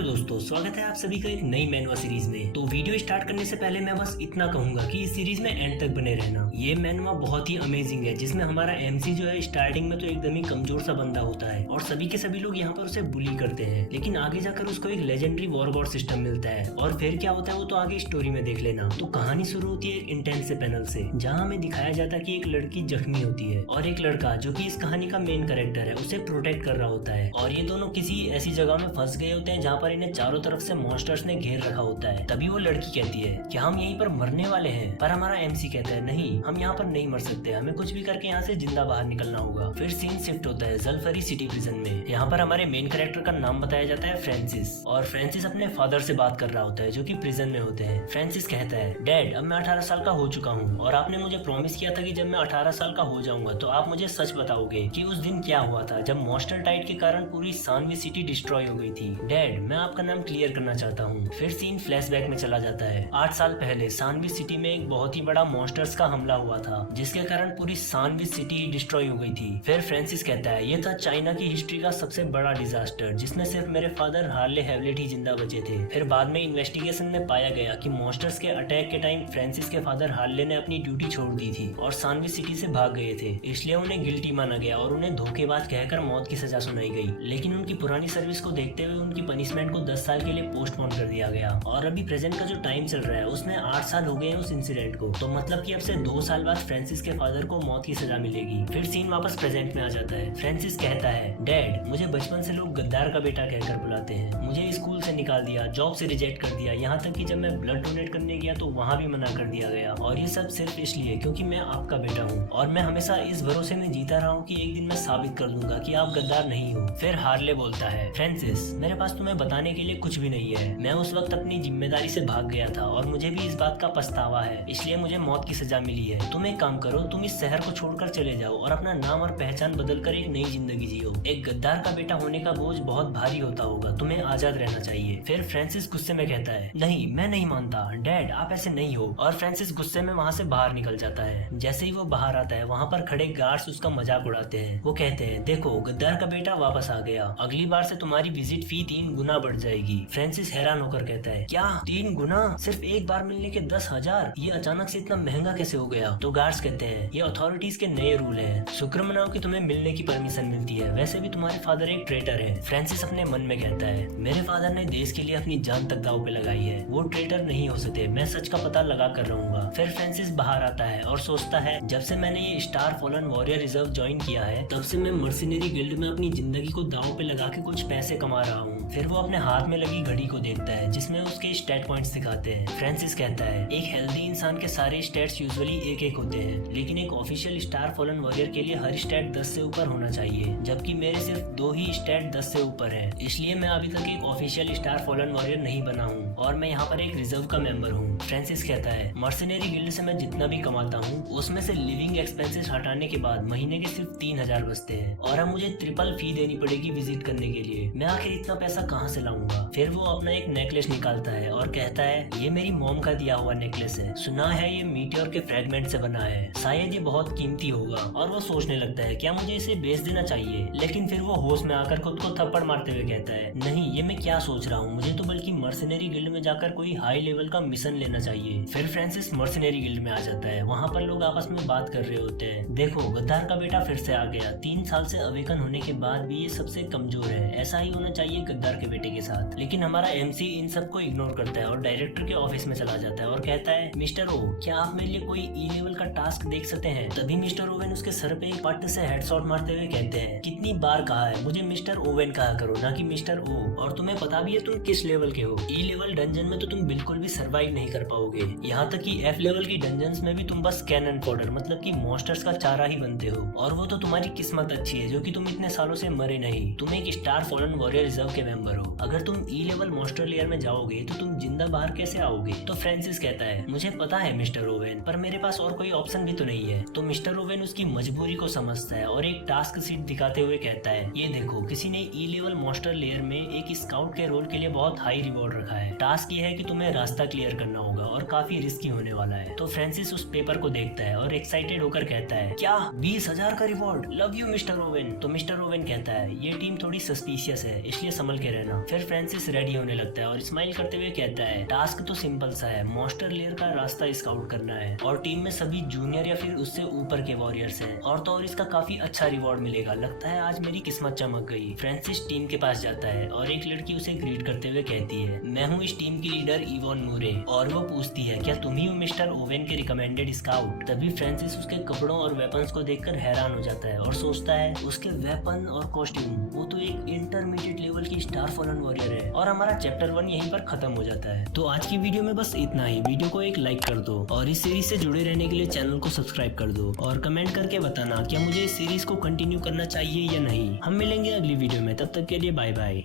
Hello दोस्तों, स्वागत है आप सभी का एक नई मैनुआ सीरीज में। तो वीडियो स्टार्ट करने से पहले मैं बस इतना कहूंगा कि इस सीरीज में एंड तक बने रहना। ये मैनुआ बहुत ही अमेजिंग है, जिसमें हमारा एमसी जो है स्टार्टिंग में तो एकदम ही कमजोर सा बंदा होता है और सभी के सभी लोग यहाँ पर उसे बुली करते हैं, लेकिन आगे जाकर उसको एक लेजेंडरी वॉर गॉड सिस्टम मिलता है। और फिर क्या होता है वो तो आगे स्टोरी में देख लेना। तो कहानी शुरू होती है एक इंटेंस से पैनल से, जहाँ हमें दिखाया जाता है कि एक लड़की जख्मी होती है और एक लड़का जो कि इस कहानी का मेन कैरेक्टर है उसे प्रोटेक्ट कर रहा होता है। और ये दोनों किसी ऐसी जगह में फंस गए होते हैं जहाँ पर इन्हें चारों तरफ से मॉन्स्टर्स ने घेर रखा होता है। तभी वो लड़की कहती है कि हम यहीं पर मरने वाले हैं, पर हमारा एमसी कहता है नहीं, हम यहाँ पर नहीं मर सकते, हमें कुछ भी करके यहाँ से जिंदा बाहर निकलना होगा। फिर सीन शिफ्ट होता है जलफरी सिटी प्रिजन में। यहाँ पर हमारे मेन कैरेक्टर का नाम बताया जाता है फ्रांसिस, और फ्रांसिस अपने फादर से बात कर रहा होता है जो कि प्रिजन में होते हैं। फ्रांसिस कहता है, डैड अब मैं 18 साल का हो चुका हूँ और आपने मुझे प्रॉमिस किया था कि जब मैं 18 साल का हो जाऊंगा तो आप मुझे सच बताओगे कि उस दिन क्या हुआ था जब मॉन्स्टर टाइड के कारण पूरी सानवी सिटी डिस्ट्रॉय हो गई थी। डैड मैं आपका नाम क्लियर करना चाहता हूँ। फिर सीन फ्लैशबैक में चला जाता है। 8 साल पहले सानवी सिटी में एक बहुत ही बड़ा मॉन्स्टर्स का हमला हुआ था, जिसके कारण पूरी सानवी सिटी डिस्ट्रॉय हो गई थी। फिर फ्रांसिस कहता है, ये था चाइना की हिस्ट्री का सबसे बड़ा डिजास्टर, जिसमें सिर्फ मेरे फादर हार्ले हेवलेट ही जिंदा बचे थे। फिर बाद में इन्वेस्टिगेशन में पाया गया कि मॉन्स्टर्स के अटैक के टाइम फ्रांसिस के फादर हार्ले ने अपनी ड्यूटी छोड़ दी थी और सानवी सिटी से भाग गए थे, इसलिए उन्हें गिल्टी माना गया और उन्हें धोखेबाज कहकर मौत की सजा सुनाई गई। लेकिन उनकी पुरानी सर्विस को देखते हुए उनकी पनिशमेंट को 10 साल के लिए पोस्टपोन कर दिया गया। और अभी प्रेजेंट का जो टाइम चल रहा है उसमें 8 साल हो गए हैं उस इंसिडेंट को, तो मतलब कि अब से 2 साल बाद फ्रांसिस के फादर को मौत की सजा मिलेगी। फिर सीन वापस प्रेजेंट में आ जाता है। फ्रांसिस कहता है, डैड मुझे बचपन से लोग गद्दार का बेटा कहकर बुलाते हैं, मुझे स्कूल से निकाल दिया, जॉब से रिजेक्ट कर दिया, यहाँ तक कि जब मैं ब्लड डोनेट करने गया तो वहाँ भी मना कर दिया गया। और ये सब सिर्फ इसलिए क्योंकि मैं आपका बेटा हूँ और मैं हमेशा इस भरोसे में जीता रहा हूँ कि एक दिन मैं साबित कर दूंगा कि आप गद्दार नहीं हो। फिर हार्ले बोलता है, फ्रांसिस मेरे पास तुम्हें बताने के लिए कुछ भी नहीं है, मैं उस वक्त अपनी जिम्मेदारी से भाग गया था और मुझे भी इस बात का पछतावा है, इसलिए मुझे मौत की सजा मिली है। तुम एक काम करो, तुम इस शहर को छोड़कर चले जाओ और अपना नाम और पहचान बदलकर एक नई जिंदगी जियो। एक गद्दार का बेटा होने का बोझ बहुत भारी होता होगा, तुम्हें आजाद रहना चाहिए। फिर फ्रांसिस गुस्से में कहता है, नहीं मैं नहीं मानता, डैड आप ऐसे नहीं हो। और फ्रांसिस गुस्से में वहाँ से बाहर निकल जाता है। जैसे ही वो बाहर आता है वहाँ पर खड़े गार्ड्स उसका मजाक उड़ाते हैं। वो कहते हैं, देखो गद्दार का बेटा वापस आ गया, अगली बार से तुम्हारी विजिट फी 3 गुना बढ़ जाएगी। फ्रांसिस हैरान होकर कहता है, क्या 3 गुना? सिर्फ एक बार मिलने के 10,000? ये अचानक से इतना महंगा कैसे हो गया? तो गार्ड्स कहते हैं, ये अथॉरिटीज के नए रूल हैं, शुक्र मनाओ कि तुम्हें मिलने की परमिशन मिलती है, वैसे भी तुम्हारे फादर एक ट्रेटर है। फ्रांसिस अपने मन में कहता है, मेरे फादर ने देश के लिए अपनी जान तक दांव पे लगाई है, वो ट्रेटर नहीं हो सकते, मैं सच का पता लगा कर रहूंगा। फिर फ्रांसिस बाहर आता है और सोचता है, जब से मैंने ये star fallen warrior reserve join किया है तब से मैं मर्सिनरी गिल्ड में अपनी जिंदगी को दांव पे लगा के कुछ पैसे कमा रहा हूँ। फिर वो अपने हाथ में लगी घड़ी को देखता है जिसमें उसके स्टैट पॉइंट्स दिखाते हैं। फ्रांसिस कहता है, एक हेल्दी इंसान के सारे स्टैट्स यूजुअली एक होते हैं, लेकिन एक ऑफिशियल स्टार फॉलन वॉरियर के लिए हर स्टैट 10 से ऊपर होना चाहिए, जबकि मेरे सिर्फ 2 ही स्टैट 10 से ऊपर है, इसलिए मैं अभी तक एक ऑफिशियल स्टार फॉलन वॉरियर नहीं बना हूँ और मैं यहाँ पर एक रिजर्व का मेंबर हूँ। फ्रांसिस कहता है, मर्सिनरी गिल्ड से मैं जितना भी कमाता हूँ उसमें से लिविंग एक्सपेंसेस हटाने के बाद महीने के सिर्फ 3,000 बचते हैं और अब मुझे ट्रिपल फी देनी पड़ेगी विजिट करने के लिए, मैं आखिर इतना पैसा कहाँ से लाऊंगा? फिर वो अपना एक नेकलेस निकालता है और कहता है, ये मेरी मॉम का दिया हुआ नेकलेस है, सुना है ये मीटियोर के फ्रेगमेंट से बना है, शायद ये बहुत कीमती होगा। और वो सोचने लगता है, क्या मुझे इसे बेच देना चाहिए? लेकिन फिर वो होश में आकर खुद को थप्पड़ मारते हुए कहता है, नहीं ये मैं क्या सोच रहा हूँ, मुझे तो बल्कि मर्सिनरी गिल्ड में जाकर कोई हाई लेवल का मिशन लेना चाहिए। फिर फ्रांसिस मर्सिनरी गिल्ड में आ जाता है। वहाँ पर लोग आपस में बात कर रहे होते हैं, देखो गद्दार का बेटा फिर से आ गया, 3 साल से अवेकन होने के बाद भी ये सबसे कमजोर है, ऐसा ही होना चाहिए गद्दार के बेटे के साथ। लेकिन हमारा एमसी इन सबको इग्नोर करता है और डायरेक्टर के ऑफिस में चला जाता है और कहता है, मिस्टर ओ क्या आप मेरे लिए कोई ई लेवल का टास्क देख सकते हैं? तभी मिस्टर ओवेन उसके सर पे एक पट्ट से हेडशॉट मारते हुए कहते हैं, कितनी बार कहा है मुझे मिस्टर ओवेन कहा करो, ना कि मिस्टर ओ, और तुम्हें पता भी है तुम किस लेवल के हो। ई लेवल डंजन में तो तुम बिल्कुल भी सर्वाइव नहीं कर पाओगे, यहाँ तक कि एफ लेवल की डंजन्स में भी तुम बस कैनन फॉडर मतलब कि मॉन्स्टर्स का चारा ही बनते हो। और वो तो तुम्हारी किस्मत अच्छी है जो कि तुम इतने सालों से मरे नहीं, तुम एक स्टार फॉलन वॉरियर रिजर्व के मेंबर हो, अगर तुम ई लेवल मॉन्स्टर लेयर में जाओगे तो तुम जिंदा बाहर कैसे आओगे? तो फ्रांसिस कहता है, मुझे पता है मिस्टर ओवेन, पर मेरे पास और कोई ऑप्शन भी तो नहीं है। तो मिस्टर ओवेन उसकी मजबूरी को समझता है और एक टास्क सीट दिखाते हुए कहता है, ये देखो किसी ने ई लेवल मॉन्स्टर लेयर में एक स्काउट के रोल के लिए बहुत हाई रिवॉर्ड रखा है, टास्क ये है कि तुम्हें रास्ता क्लियर करना होगा और काफी रिस्की होने वाला है। तो फ्रांसिस उस पेपर को देखता है और एक्साइटेड होकर कहता है, क्या 20,000 का reward? Love you Mister Owen. तो मिस्टर ओवेन कहता है, ये टीम थोड़ी सस्पिशियस है इसलिए संभल के रहना। फिर फ्रांसिस रेडी होने लगता है और स्माइल करते हुए कहता है टास्क तो सिंपल सा है, मॉन्स्टर लेयर का रास्ता स्काउट करना है और टीम में सभी जूनियर या फिर उससे ऊपर के वॉरियर्स हैं और तो और इसका काफी अच्छा रिवॉर्ड मिलेगा। लगता है आज मेरी किस्मत चमक गई। फ्रांसिस टीम के पास जाता है और एक लड़की उसे ग्रीट करते हुए कहती है मैं हूँ इस टीम की लीडर इवोन मूरे। और वो पूछती है क्या तुम ही हो मिस्टर ओवेन के रिकमेंडेड स्काउट। तभी फ्रांसिस उसके कपड़ों और वेपन्स को देखकर हैरान हो जाता है और सोचता है उसके वेपन और कॉस्ट्यूम वो तो एक इंटरमीडिएट लेवल की स्टार फॉलन वॉरियर है। और हमारा चैप्टर 1 यहीं पर खत्म हो जाता है। तो आज की वीडियो में बस इतना ही। वीडियो को एक लाइक कर दो और इस सीरीज से जुड़े रहने के लिए चैनल को सब्सक्राइब कर दो और कमेंट करके बताना क्या मुझे इस सीरीज को कंटिन्यू करना चाहिए या नहीं। हम मिलेंगे अगली वीडियो में, तब तक के लिए बाय बाय।